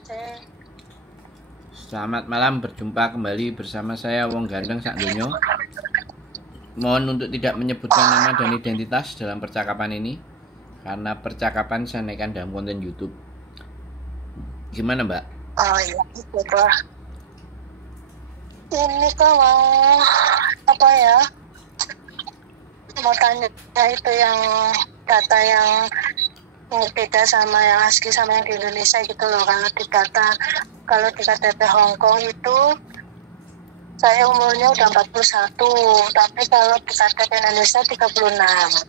Aceh. Selamat malam, berjumpa kembali bersama saya Wong Gandeng Sak Dunyo. Mohon untuk tidak menyebutkan nama dan identitas dalam percakapan ini, karena percakapan saya naikkan dalam konten YouTube. Gimana Mbak? Oh iya, itu Pak. Ini kok mau apa ya? Mau tanya itu yang data yang beda sama yang asli sama yang di Indonesia gitu loh. Kalau di KTP Hong Kong itu saya umurnya udah 41, tapi kalau di KTP Indonesia 36.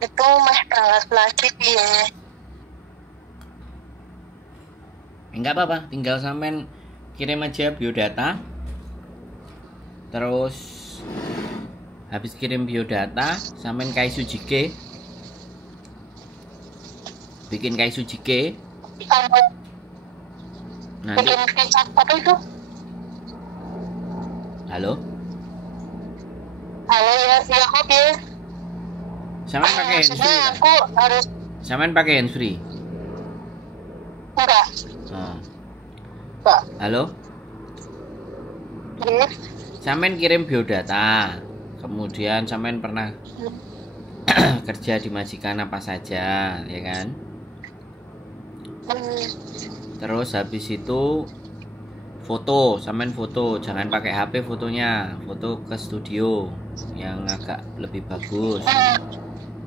Itu mah berangkat lagi ya. Enggak apa-apa, tinggal sampean kirim aja biodata. Terus habis kirim biodata, sampean kaisu jike. Bikin kaisu jike. Nanti Bikin kecap apa itu? halo? Halo ya, kok ya? Sampean pakai handsfree? Aku harus Sampean pakai handsfree? enggak. Oh. Enggak. Halo? Yes. Sampean kirim biodata. Kemudian sampean pernah kerja di majikan apa saja, ya kan? Terus habis itu foto, sampean foto, jangan pakai HP fotonya, foto ke studio yang agak lebih bagus.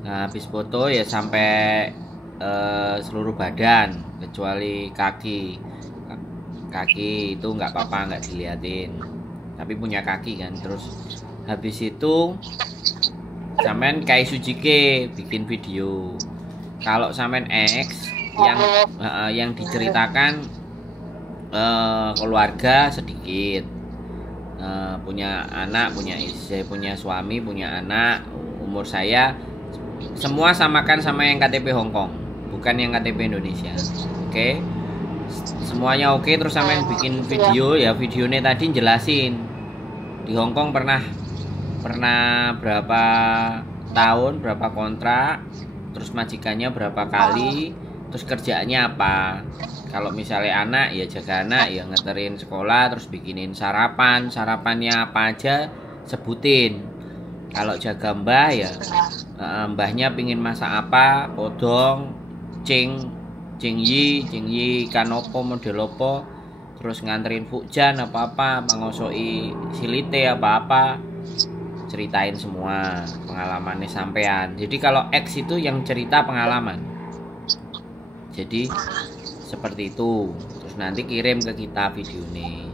Nah, habis foto ya sampai seluruh badan kecuali kaki. Kaki itu nggak apa-apa, nggak diliatin. Tapi punya kaki kan. Terus habis itu sampean kaisu jike bikin video. Kalau sampean X yang diceritakan keluarga sedikit, punya anak, punya istri, punya suami, punya anak, umur saya, semua samakan sama yang KTP Hong Kong, bukan yang KTP Indonesia. Oke, semuanya oke. Terus sampean bikin video ya, videonya tadi jelasin di Hong Kong pernah berapa tahun, berapa kontrak, terus majikannya berapa kali, terus kerjaannya apa. Kalau misalnya anak ya jaga anak, ya ngeterin sekolah, terus bikinin sarapannya apa aja sebutin. Kalau jaga mbah ya mbahnya pingin masak apa, podong, cing yi ikan opo, model opo, terus nganterin fujan apa mangosoi silite apa ceritain semua pengalamannya sampean. Jadi kalau X itu yang cerita pengalaman, jadi seperti itu. Terus nanti kirim ke kita videonya.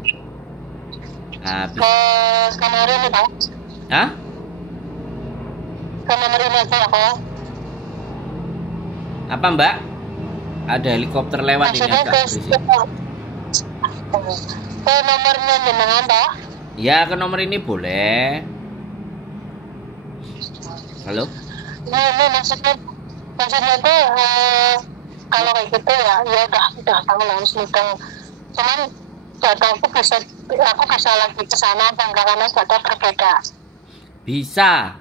Habis Kemarin Pak. Hah? Kemarin aja kok. Apa Mbak? Ada helikopter lewat ini agak berisik. Ke nomornya jenengan Pak? Ya, ke nomor ini boleh. Halo? Ini maksudnya tuh kalau kayak gitu ya udah tahu lah harus ngitung. Cuman data aku bisa lagi ke sana karena data berbeda. Bisa.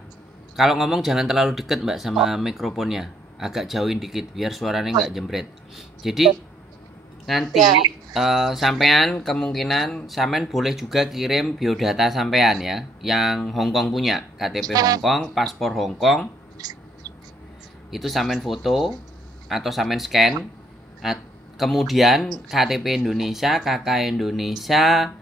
Kalau ngomong jangan terlalu deket Mbak sama mikrofonnya. Agak jauhin dikit biar suaranya nggak jembret. Jadi nanti sampean kemungkinan sampean boleh juga kirim biodata sampean ya, yang Hong Kong punya, KTP Hong Kong, paspor Hong Kong. Itu sampean foto atau sampean scan. Kemudian KTP Indonesia, KK Indonesia,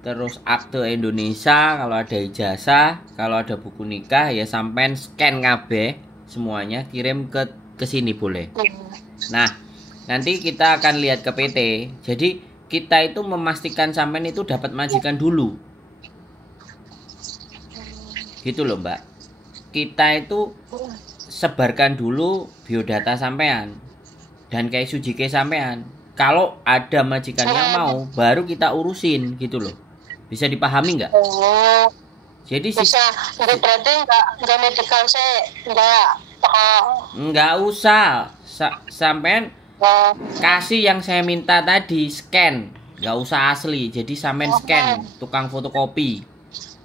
terus akte Indonesia, kalau ada ijazah, kalau ada buku nikah ya sampean scan kabeh semuanya, kirim ke sini boleh. Nah, nanti kita akan lihat ke PT. Jadi kita itu memastikan sampean itu dapat majikan dulu. Gitu loh, Mbak. Kita itu sebarkan dulu biodata sampean dan kayak sujike sampean. Kalau ada majikan yang mau, baru kita urusin gitu loh. Bisa dipahami nggak? Jadi bisa. Jadi berarti nggak medical saya nggak usah. Sampean kasih yang saya minta tadi, scan, nggak usah asli. Jadi sampean scan, tukang fotokopi.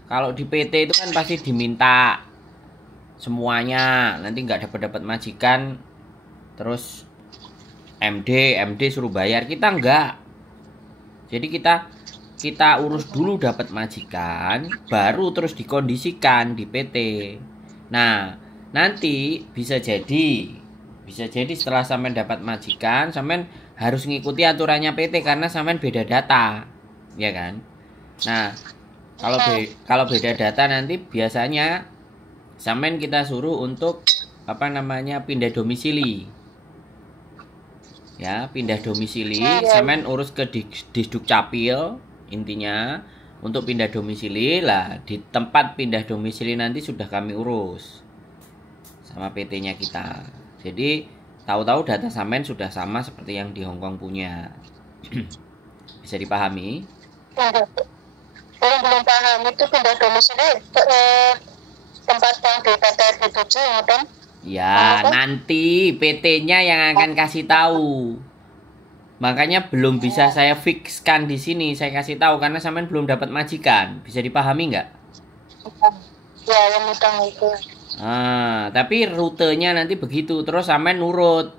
Kalau di PT itu kan pasti diminta semuanya, nanti nggak dapat majikan, terus MD suruh bayar, kita enggak. Jadi kita urus dulu dapat majikan, baru terus dikondisikan di PT. Nah, nanti bisa jadi setelah sampean dapat majikan, sampean harus ngikuti aturannya PT karena sampean beda data, ya kan? Nah, kalau beda data nanti biasanya sampean kita suruh untuk pindah domisili. Ya, pindah domisili, sampean urus ke Disduk Capil, intinya untuk pindah domisili lah. Di tempat pindah domisili nanti sudah kami urus sama PT-nya kita. Jadi tahu-tahu data sampean sudah sama seperti yang di Hongkong punya. Bisa dipahami? Belum paham, itu pindah domisili tempat yang di PT RB7 kan? Ya, nanti PT-nya yang akan kasih tahu. Makanya belum bisa saya fixkan di sini, saya kasih tahu karena sampean belum dapat majikan. Bisa dipahami nggak? Ya, yang utang itu. Tapi rutenya nanti begitu. Terus sampean nurut.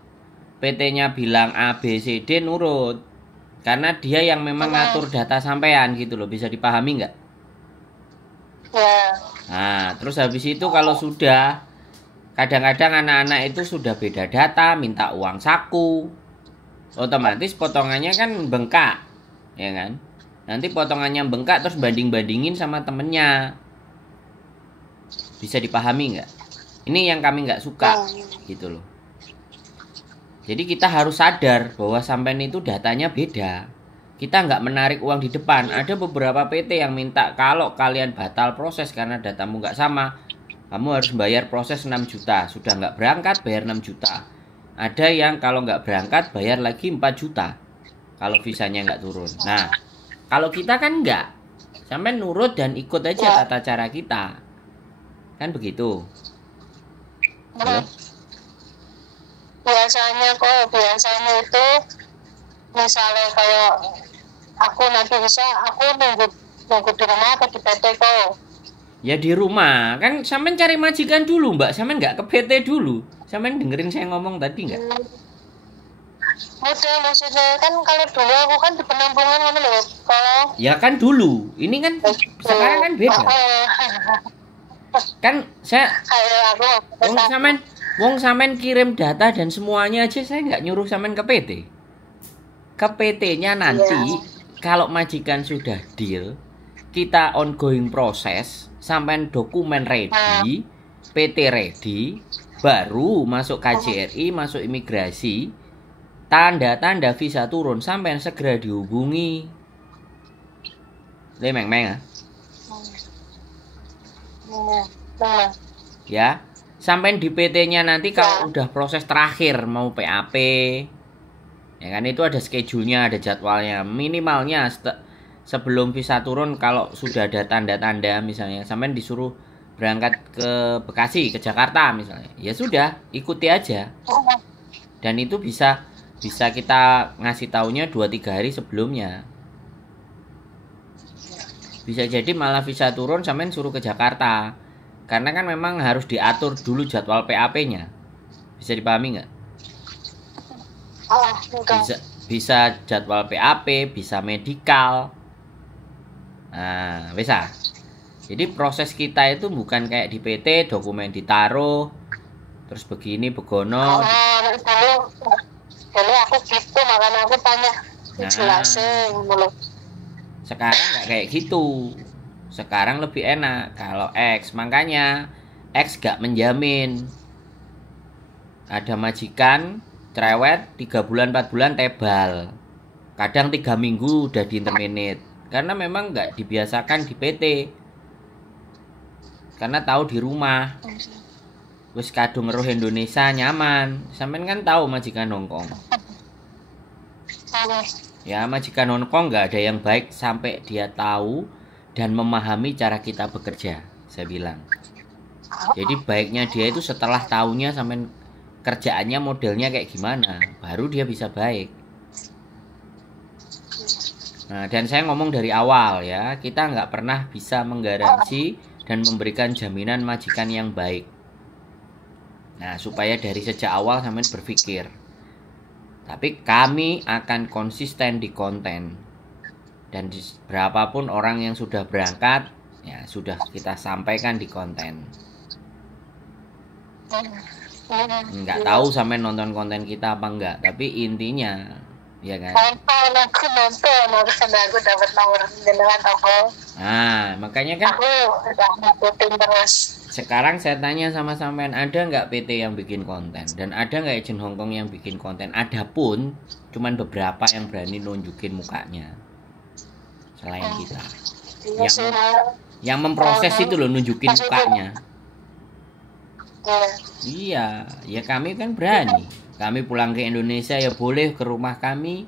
PT-nya bilang A, B, C, D nurut. Karena dia yang memang ngatur data sampean gitu loh. Bisa dipahami nggak? Ya. Nah, terus habis itu kalau sudah, kadang-kadang anak-anak itu sudah beda data, minta uang saku, otomatis potongannya kan bengkak, ya kan? Nanti potongannya bengkak terus banding-bandingin sama temennya. Bisa dipahami nggak? Ini yang kami nggak suka, gitu loh. Jadi kita harus sadar bahwa sampean itu datanya beda. Kita nggak menarik uang di depan. Ada beberapa PT yang minta kalau kalian batal proses karena datamu nggak sama, kamu harus bayar proses 6 juta. Sudah nggak berangkat, bayar 6 juta. Ada yang kalau nggak berangkat, bayar lagi 4 juta. Kalau visanya nggak turun. Nah, kalau kita kan nggak. Sampai nurut dan ikut aja tata cara kita. Kan begitu. Halo? Biasanya itu, misalnya kayak aku nanti bisa, aku nunggu di rumah atau di PT kok. Ya di rumah, kan sampean cari majikan dulu mbak, sampean nggak ke PT dulu. Sampean dengerin saya ngomong tadi nggak? Maksudnya kan kalau dulu aku kan di penampungan kan loh. Kalau ya kan dulu, ini kan sekarang kan beda. Kan saya wong sampean kirim data dan semuanya aja saya nggak nyuruh sampean ke PT. Ke PT-nya nanti kalau majikan sudah deal, kita ongoing proses, sampai dokumen ready, PT ready, baru masuk KJRI, masuk imigrasi, tanda-tanda visa turun, sampai segera dihubungi. Meng-meng ya, sampai di PT-nya nanti kalau udah proses terakhir mau PAP, ya kan itu ada schedule-nya, ada jadwalnya, minimalnya sebelum visa turun kalau sudah ada tanda-tanda misalnya sampean disuruh berangkat ke Bekasi, ke Jakarta misalnya. Ya sudah, ikuti aja. Dan itu bisa kita ngasih taunya 2-3 hari sebelumnya. Bisa jadi malah visa turun sampean suruh ke Jakarta. Karena kan memang harus diatur dulu jadwal PAP-nya. Bisa dipahami nggak? Bisa jadwal PAP, bisa medikal. Nah, bisa. Jadi proses kita itu bukan kayak di PT, dokumen ditaruh, terus begini, begono. Dulu aku gitu, makanya aku tanya. Jelasin dulu. Sekarang nggak kayak gitu. Sekarang lebih enak kalau X. Makanya X gak menjamin. Ada majikan cerewet 3 bulan 4 bulan tebal. Kadang 3 minggu udah di interminate. Karena memang gak dibiasakan di PT. Karena tahu di rumah. Wis kadung ngeruh Indonesia nyaman. Sampean kan tahu majikan Hongkong. Ya majikan Hongkong gak ada yang baik sampai dia tahu dan memahami cara kita bekerja, saya bilang. Jadi baiknya dia itu setelah tahunya sampai kerjaannya modelnya kayak gimana, baru dia bisa baik. Nah, dan saya ngomong dari awal ya, kita nggak pernah bisa menggaransi dan memberikan jaminan majikan yang baik. Nah, supaya dari sejak awal sampai berpikir, Tapi kami akan konsisten di konten. Dan berapapun orang yang sudah berangkat, ya sudah kita sampaikan di konten. Nggak tahu sampai nonton konten kita apa enggak, tapi intinya, ya kan? nonton, aku dapat nomor jenengan aku. Nah, makanya kan Aku udah ngikutin terus. sekarang saya tanya sama sampean, ada nggak PT yang bikin konten? Dan ada nggak agent Hongkong yang bikin konten? Ada pun, cuman beberapa yang berani nunjukin mukanya. Selain kita. Iya sih, Yang memproses itu loh, nunjukin mukanya. iya. Iya, ya kami kan berani. Kami pulang ke Indonesia ya boleh, ke rumah kami.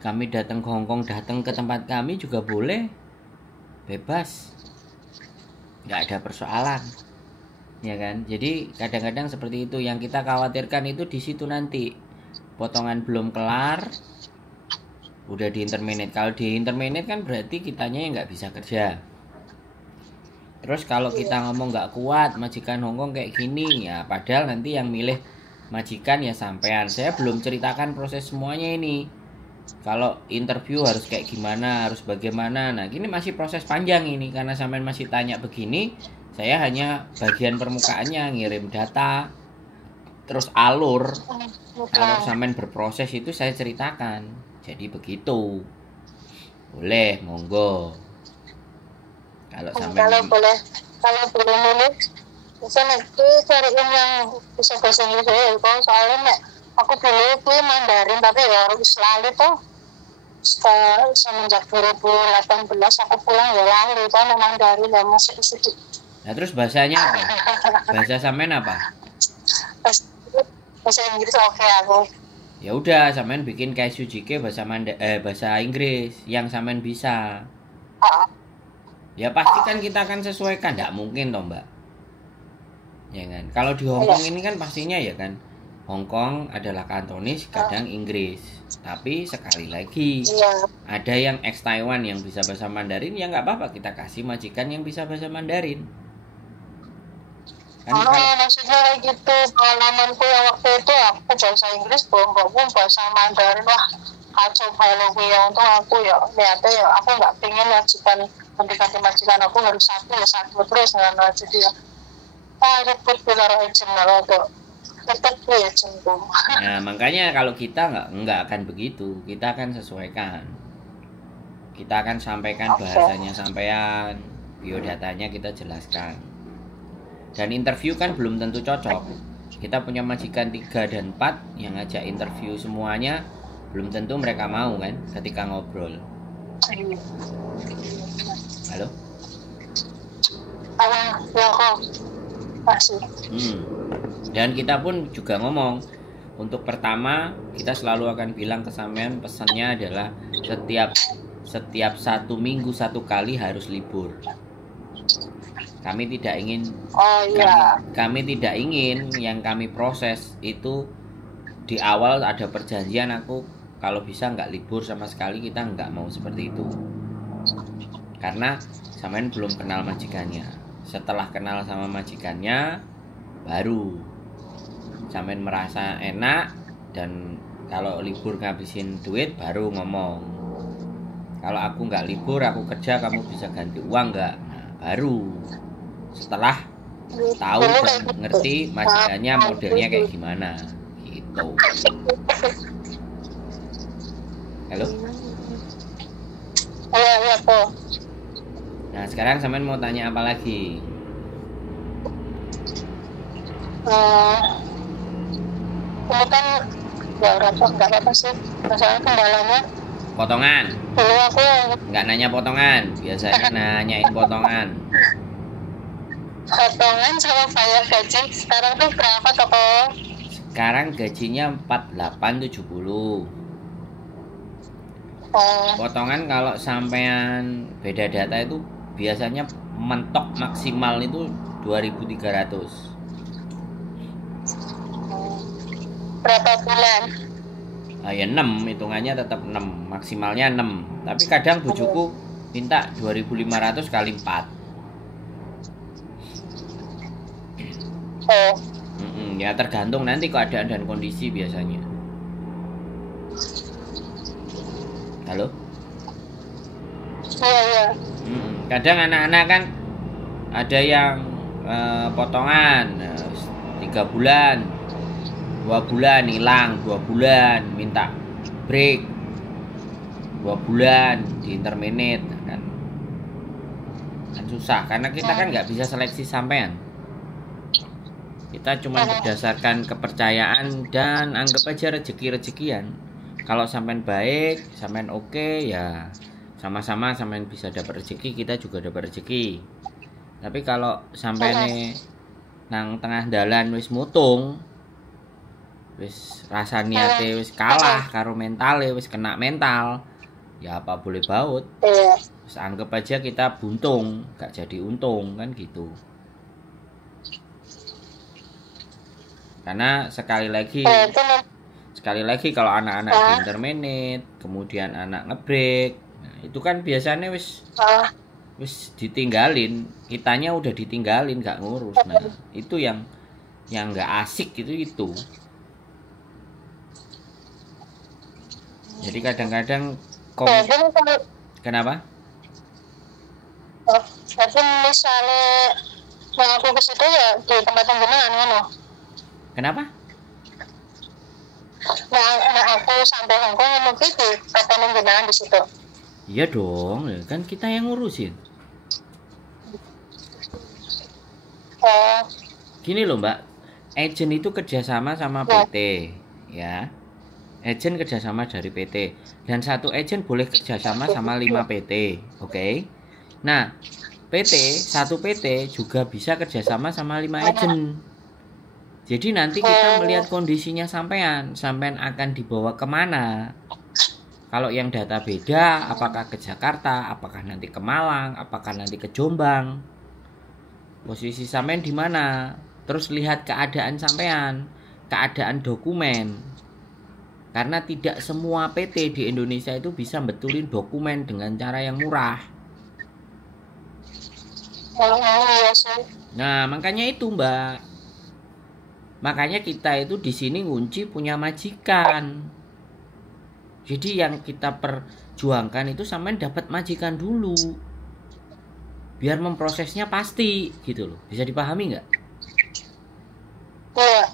Kami datang ke Hongkong, datang ke tempat kami juga boleh. Bebas. Nggak ada persoalan. Ya kan? Jadi kadang-kadang seperti itu. Yang kita khawatirkan itu di situ nanti. Potongan belum kelar, udah di interminate. Kalau di interminate kan berarti kitanya yang nggak bisa kerja. Terus kalau kita ngomong nggak kuat, majikan Hongkong kayak gini, ya padahal nanti yang milih majikan ya sampean. Saya belum ceritakan proses semuanya ini. Kalau interview harus kayak gimana, harus bagaimana. Nah, gini masih proses panjang ini karena sampean masih tanya begini. Saya hanya bagian permukaannya, ngirim data, terus alur sampean berproses itu saya ceritakan. Jadi begitu. Boleh, monggo. Kalau boleh milih, bisa nanti cari yang bisa bahasa Inggris ya. Kalau soalnya nek aku dulu kuwi Mandarin tapi ya harus lali tuh. Semenjak 2018 aku pulang ya lali kan Mandarin ya masih sedikit. Nah terus bahasanya apa? Bahasa sampean apa? Bahasa Inggris oke aku. Ya udah, sampean bikin kayak Sujike bahasa Inggris yang sampean bisa. Ya pasti kan kita akan sesuaikan, nggak mungkin toh mbak. Ya kan. Kalau di Hongkong ini kan pastinya ya kan, Hongkong adalah Kantonis, kadang Inggris. Tapi sekali lagi, ada yang ex Taiwan yang bisa bahasa Mandarin, ya nggak apa-apa kita kasih majikan yang bisa bahasa Mandarin. Kan maksudnya kayak gitu. Pengalamanku yang waktu itu aku bahasa Inggris belum bahasa Mandarin, wah kacau balau yang untung aku ya niatnya ya aku nggak pengen majikan majikan aku harus satu terus nggak jadi ya ribet bicara agent tuh tetap ya cenderung. Nah makanya kalau kita nggak akan begitu, kita akan sesuaikan, kita akan sampaikan bahasanya sampean, biodatanya kita jelaskan. Dan interview kan belum tentu cocok. Kita punya majikan 3 dan 4 yang ngajak interview semuanya, belum tentu mereka mau kan ketika ngobrol. Halo? Ya kok masih. Dan kita pun juga ngomong, untuk pertama kita selalu akan bilang ke sampean, pesannya adalah setiap 1 minggu 1 kali harus libur. Kami tidak ingin kami tidak ingin yang kami proses itu di awal ada perjanjian aku kalau bisa nggak libur sama sekali, kita nggak mau seperti itu. Karena sampean belum kenal majikannya. Setelah kenal sama majikannya baru sampean merasa enak, dan kalau libur ngabisin duit baru ngomong. Kalau aku nggak libur, aku kerja, kamu bisa ganti uang nggak? Nah, baru setelah tahu dan ngerti majikannya modelnya kayak gimana gitu. Halo? Iya kok. Nah sekarang sampean mau tanya apa lagi? Ini kan ya nggak apa sih, masalah kendalanya Potongan. dulu aku Nggak nanya potongan, biasanya nanyain potongan. potongan sama bayar gaji sekarang tuh berapa toko? Sekarang gajinya 48,70. Potongan kalau sampean beda data itu biasanya mentok maksimal itu 2.300. Berapa bulan? Ya 6, hitungannya tetap 6, maksimalnya 6. Tapi kadang bujuku minta 2.500 kali 4. Oh. Ya tergantung nanti keadaan dan kondisi biasanya. Halo? Iya. Kadang anak-anak kan ada yang potongan 3 bulan, 2 bulan hilang, 2 bulan minta break, 2 bulan di interminate kan susah karena kita kan nggak bisa seleksi sampean. Kita cuma berdasarkan kepercayaan dan anggap aja rezeki-rezekian. Kalau sampean baik, sampean oke, ya sama-sama sampean bisa dapat rezeki, kita juga dapat rezeki. Tapi kalau sampean nang tengah dalan wis mutung, wis rasa niate wis kalah karo mentale, wis kena mental, ya apa boleh baut. Terus anggap aja kita buntung, gak jadi untung kan gitu. Karena sekali lagi kalau anak-anak di interminate, kemudian anak ngebreak, nah, itu kan biasanya wis ditinggalin, kitanya udah ditinggalin, gak ngurus. Nah itu yang nggak asik itu. Jadi kadang-kadang kenapa? Tapi misalnya yang aku ke situ ya di tempat penggunaan kan? Kenapa? Nah aku sampai Hongkong mungkin di tempat penggunaan di situ. Iya dong, kan kita yang ngurusin. Gini loh Mbak, agent itu kerjasama sama PT, ya. Agent kerjasama dari PT, dan satu agent boleh kerjasama sama 5 PT, oke? Nah, satu PT juga bisa kerjasama sama 5 agent. Jadi nanti kita melihat kondisinya sampean akan dibawa kemana. Kalau yang data beda, apakah ke Jakarta, apakah nanti ke Malang, apakah nanti ke Jombang. Posisi sampean di mana? Terus lihat keadaan sampean, keadaan dokumen. Karena tidak semua PT di Indonesia itu bisa betulin dokumen dengan cara yang murah. Nah, makanya itu, Mbak. Makanya kita itu di sini ngunci punya majikan. Jadi yang kita perjuangkan itu sampean dapat majikan dulu. Biar memprosesnya pasti gitu loh. Bisa dipahami nggak? Iya.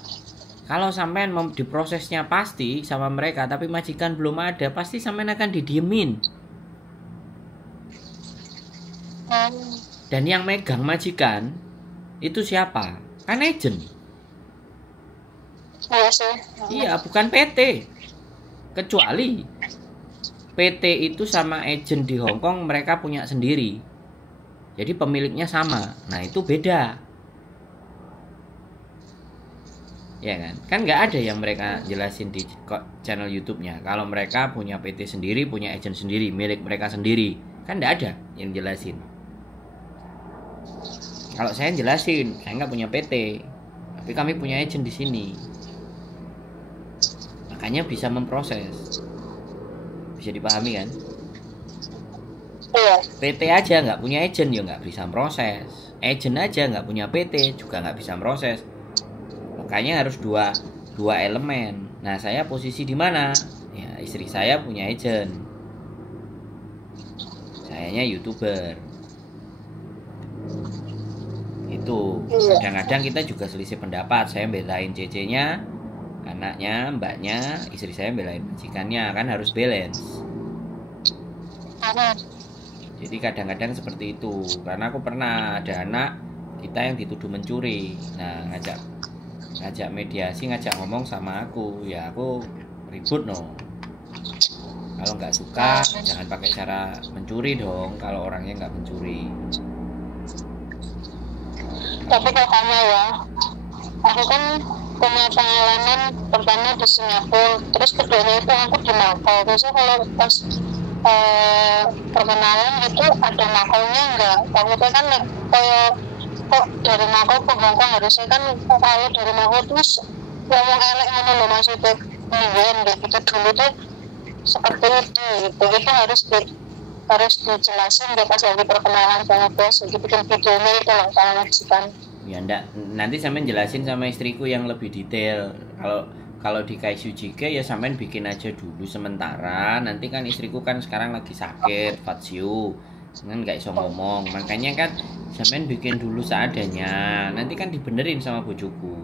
Kalau sampean diprosesnya pasti sama mereka tapi majikan belum ada, pasti sampean akan didiemin. Dan yang megang majikan itu siapa? Kan agent. Iya sih. Iya, bukan PT. Kecuali PT itu sama agent di Hong Kong mereka punya sendiri. Jadi pemiliknya sama. Nah, itu beda. Ya kan? Kan nggak ada yang mereka jelasin di channel YouTube-nya. Kalau mereka punya PT sendiri, punya agent sendiri, milik mereka sendiri. Kan nggak ada yang jelasin. Kalau saya jelasin, saya nggak punya PT. Tapi kami punya agent di sini. Makanya bisa memproses. Bisa dipahami kan? Iya. PT aja nggak punya agent ya nggak bisa proses. Agent aja nggak punya PT juga nggak bisa proses. Makanya harus dua elemen. Nah, saya posisi di mana? Ya, istri saya punya agent. Sayanya YouTuber. Itu. Kadang-kadang kita juga selisih pendapat. Saya belain CC-nya, anaknya, mbaknya, istri saya belain majikannya, kan harus balance. Jadi kadang-kadang seperti itu. Karena aku pernah ada anak kita yang dituduh mencuri. Nah, ngajak mediasi, ngajak ngomong sama aku. Ya aku ribut no. Kalau nggak suka, jangan pakai cara mencuri dong. Kalau orangnya nggak mencuri. Tapi katanya ya, aku kan punya pengalaman pertama di Singapura, terus keduanya itu aku di Macau. Biasanya kalau pas perkenalan itu ada Macaunya enggak? Takutnya kan kayak kok dari Macau ke Hongkong harusnya kan kalau dari Macau terus ngomong elek mana loh maksudnya gitu dulu tuh seperti itu gitu. Itu harus dijelasin deh pas lagi perkenalan sama bos, gitu bikin videonya itu loh sama majikan. Ya enggak, nanti sampean jelasin sama istriku yang lebih detail. kalau di KSUJK ya sampean bikin aja dulu sementara. Nanti kan istriku kan sekarang lagi sakit, Fatsio. Kan nggak iso ngomong. Makanya kan sampean bikin dulu seadanya. Nanti kan dibenerin sama bojoku.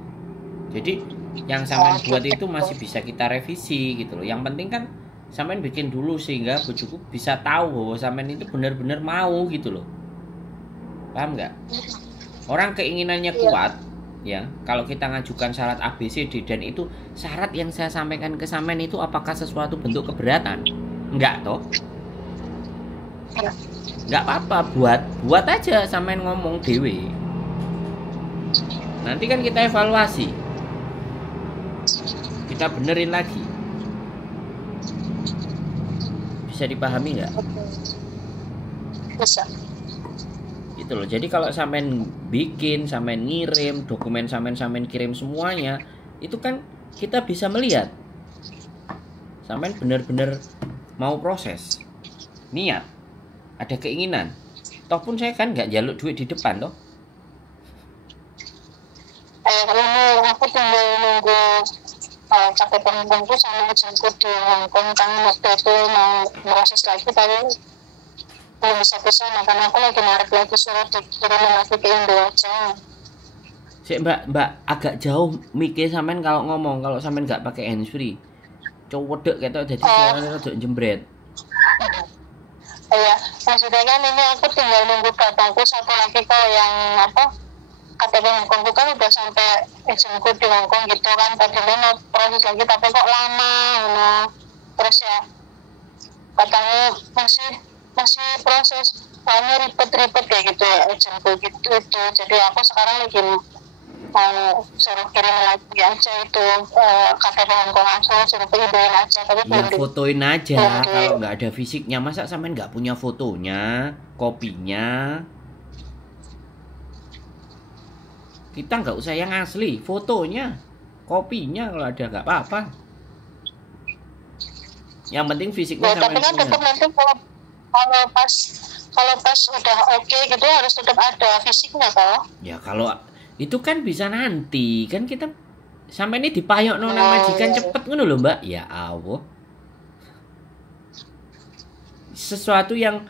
Jadi yang sampean buat itu masih bisa kita revisi gitu loh. Yang penting kan sampean bikin dulu sehingga bojoku bisa tahu bahwa sampean itu benar-benar mau gitu loh. Paham nggak? Orang keinginannya kuat, ya. Kalau kita ngajukan syarat A, B, C, D dan itu syarat yang saya sampaikan ke sampean itu apakah sesuatu bentuk keberatan? Enggak toh? Enggak apa-apa, buat aja sampean ngomong dewe. Nanti kan kita evaluasi. Kita benerin lagi. Bisa dipahami nggak? Bisa. Gitu loh. Jadi kalau sampean bikin, sampean ngirim, dokumen sampean kirim semuanya, itu kan kita bisa melihat sampean benar-benar mau proses, niat, ada keinginan. Toh pun saya kan nggak jaluk duit di depan toh. Ini aku tinggal nunggu KTP Hongkongku sama jemput di Hongkong, kan waktu itu mau proses lagi tapi belum bisa kesana karena aku lagi narik lagi surat dikirim lagi ke Indo aja. Sik mbak agak jauh mikir sampean kalau ngomong, kalau sampean nggak pakai handsfree cowodek ketok jadi suaranya rada jembret. Iya, maksudnya kan ini aku tinggal nunggu datangku satu lagi kok yang KTP Hongkongku kan udah sampai izinku di Hongkong gitu kan, tadi mau proses lagi tapi kok lama terus ya katanya masih proses, soalnya ribet kayak gitu ya izinku gitu itu. Jadi aku sekarang lagi mau suruh kirim lagi aja itu KTP Hongkong langsung suruh pindahin aja tapi ya fotoin aja. Kalau nggak ada fisiknya, masa sampean nggak punya fotonya, kopinya? Kita nggak usah yang asli, fotonya, kopinya kalau ada nggak apa-apa. Yang penting fisiknya tapi kan tetap nanti kalau pas udah oke gitu harus tetap ada fisiknya toh. Ya kalau itu kan bisa nanti, kan kita sampai ini dipayok nang majikan cepet ngono lho Mbak. Ya Allah. Sesuatu yang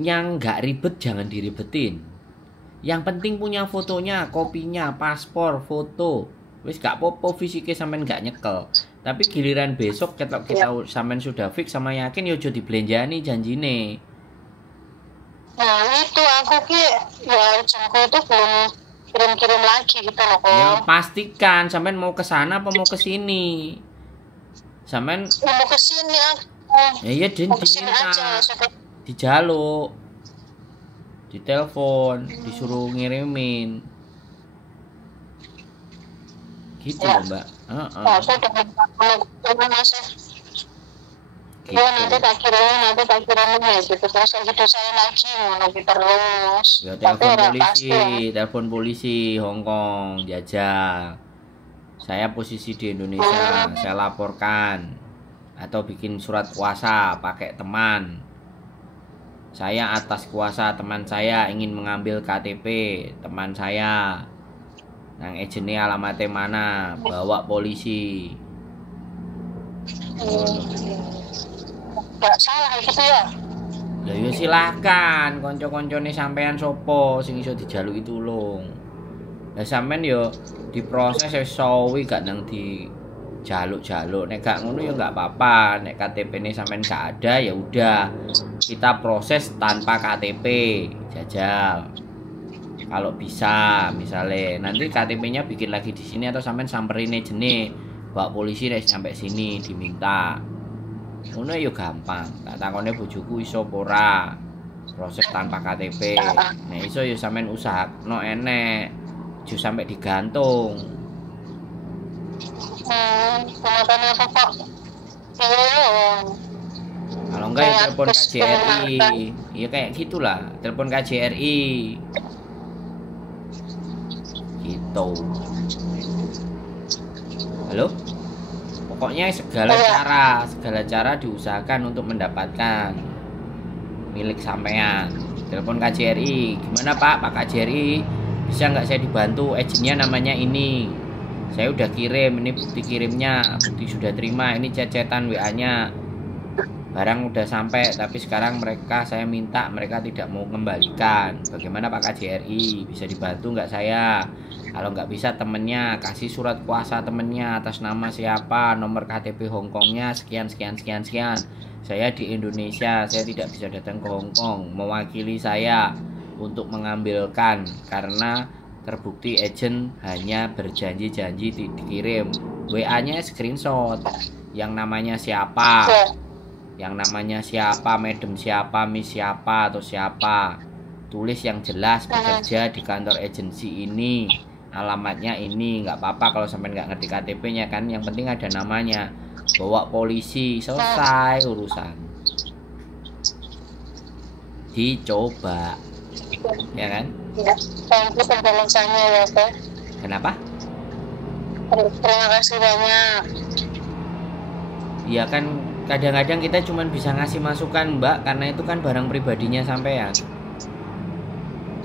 nggak ribet jangan diribetin. Yang penting punya fotonya, kopinya, paspor, foto. Wis gak popo fisiknya sampean gak nyekel. Tapi giliran besok kita sampean sudah fix sama yakin yo aja dibelenjani janjine. Nah itu aku ya jangkau itu belum kirim lagi gitu loh. Ya pastikan sampean mau ke sana apa mau ke sini. Sampean mau ke sini aku. Ya iya diminta. Dijaluk. Ditelepon, disuruh ngirimin. Gitu ya, Mbak. Aku udah masih. Gitu. Nanti tak kirimin ya gitu. Terus gitu saya lagi lagi terus. Ya telepon polisi Hongkong jajal. Saya posisi di Indonesia, saya laporkan atau bikin surat kuasa pakai teman. Saya atas kuasa teman saya ingin mengambil KTP teman saya. Yang ejennya alamatnya mana? Bawa polisi. Gak salah gitu ya? Ya silakan. Konco-koncone sampean sopo sing iso dijaluki tulung. Lah sampean yo diproses sawi gak nang jaluk-jaluk. Nek gak ngono ya gak apa-apa. Nek KTP-ne sampean gak ada ya udah. Kita proses tanpa KTP, jajal. Kalau bisa, misalnya nanti KTP-nya bikin lagi di sini atau sampean samperin jenis, bawa polisi nek sampai sini diminta. Ngono ya gampang. Tak takone bojoku iso ora proses tanpa KTP. Nek iso ya sampean usahakno enek. Aja sampai digantung. Kalau enggak ya telepon KJRI. Ya kayak gitulah, telepon KJRI. Gitu. Halo? Pokoknya segala cara diusahakan untuk mendapatkan milik sampean. Telepon KJRI. Gimana Pak KJRI? Bisa nggak saya dibantu? Agennya namanya ini. Saya udah kirim, ini bukti kirimnya, bukti sudah terima, ini cecetan WA-nya. Barang udah sampai, tapi sekarang saya minta mereka tidak mau kembalikan. Bagaimana Pak KJRI? Bisa dibantu nggak saya? Kalau nggak bisa temennya kasih surat kuasa temennya atas nama siapa, nomor KTP Hongkongnya sekian sekian sekian sekian. Saya di Indonesia, saya tidak bisa datang ke Hongkong. Mewakili saya untuk mengambilkan karena terbukti agent hanya berjanji-janji dikirim. WA-nya screenshot. Yang namanya siapa? Yang namanya siapa, madam siapa, miss siapa atau siapa. Tulis yang jelas bekerja di kantor agensi ini. Alamatnya ini, nggak apa-apa kalau sampai nggak ngerti KTP-nya kan. Yang penting ada namanya. Bawa polisi, selesai urusan. Dicoba. Ya kan? Ya, thank you penjelasannya ya, Pak. Kenapa? Terima kasih banyak. Ya kan kadang-kadang kita cuma bisa ngasih masukan Mbak, karena itu kan barang pribadinya sampean.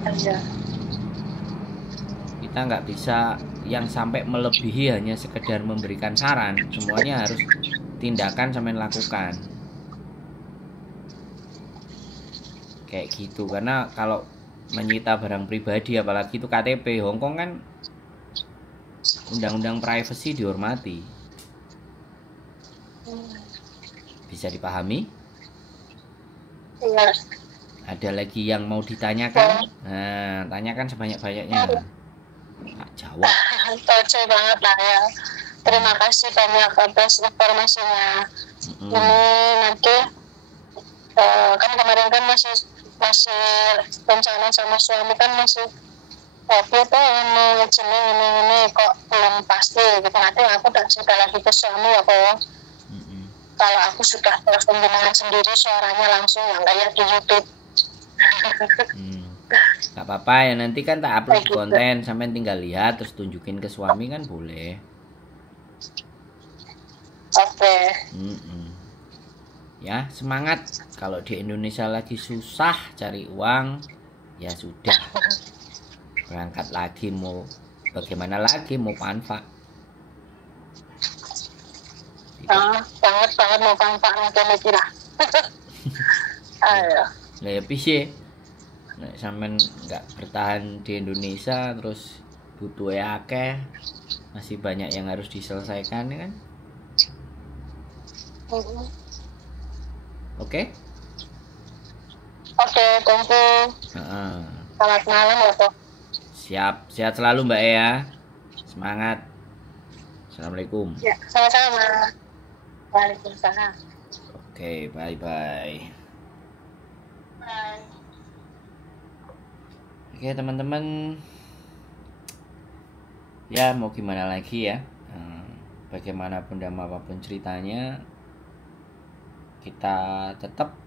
Iya. Kita nggak bisa yang sampai melebihi hanya sekedar memberikan saran. Semuanya harus tindakan sampean lakukan. Kayak gitu, karena kalau menyita barang pribadi apalagi itu KTP Hongkong kan undang-undang privacy dihormati. Bisa dipahami? Iya. Ada lagi yang mau ditanyakan? Nah, tanyakan sebanyak-banyaknya. Tak jawab. Oke banget lah ya. Terima kasih banyak atas informasinya. Ini nanti kan kemarin kan masih rencana sama suami kan masih tapi tuh ini kok belum pasti gitu. Nanti aku tak cerita lagi ke suami ya kok. Kalau aku sudah telepon dengan sendiri suaranya langsung yang kayak di YouTube. Gak apa-apa ya, nanti kan tak upload konten sampai tinggal lihat terus tunjukin ke suami kan boleh. Oke. Ya semangat. Kalau di Indonesia lagi susah cari uang, ya sudah berangkat lagi, mau bagaimana lagi, mau panfa. Banget mau panfa nanti lah. Ayo. Nah ya piye? Nek sampean nggak bertahan di Indonesia terus butuh akeh, masih banyak yang harus diselesaikan ya kan? Oke, thank you. Selamat malam ya Pak. Siap, sehat selalu Mbak ya. Semangat. Assalamualaikum. Ya, sama-sama. Waalaikumsalam. Oke, bye-bye. Bye. Oke teman-teman, ya mau gimana lagi ya, bagaimanapun dan apapun ceritanya, kita tetap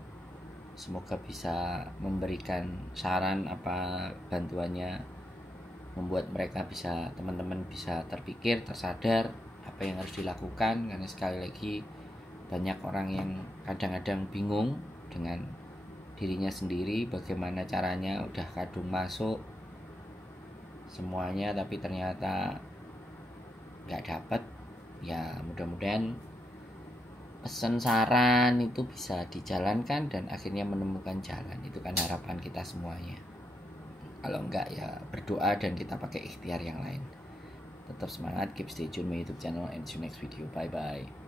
semoga bisa memberikan saran apa bantuannya, membuat mereka bisa, teman-teman bisa terpikir, tersadar apa yang harus dilakukan. Karena sekali lagi banyak orang yang kadang-kadang bingung dengan dirinya sendiri, bagaimana caranya udah kadung masuk semuanya tapi ternyata nggak dapat. Ya mudah-mudahan pesan saran itu bisa dijalankan dan akhirnya menemukan jalan. Itu kan harapan kita semuanya. Kalau enggak ya berdoa dan kita pakai ikhtiar yang lain. Tetap semangat, keep stay tune my YouTube channel and see you next video. Bye bye.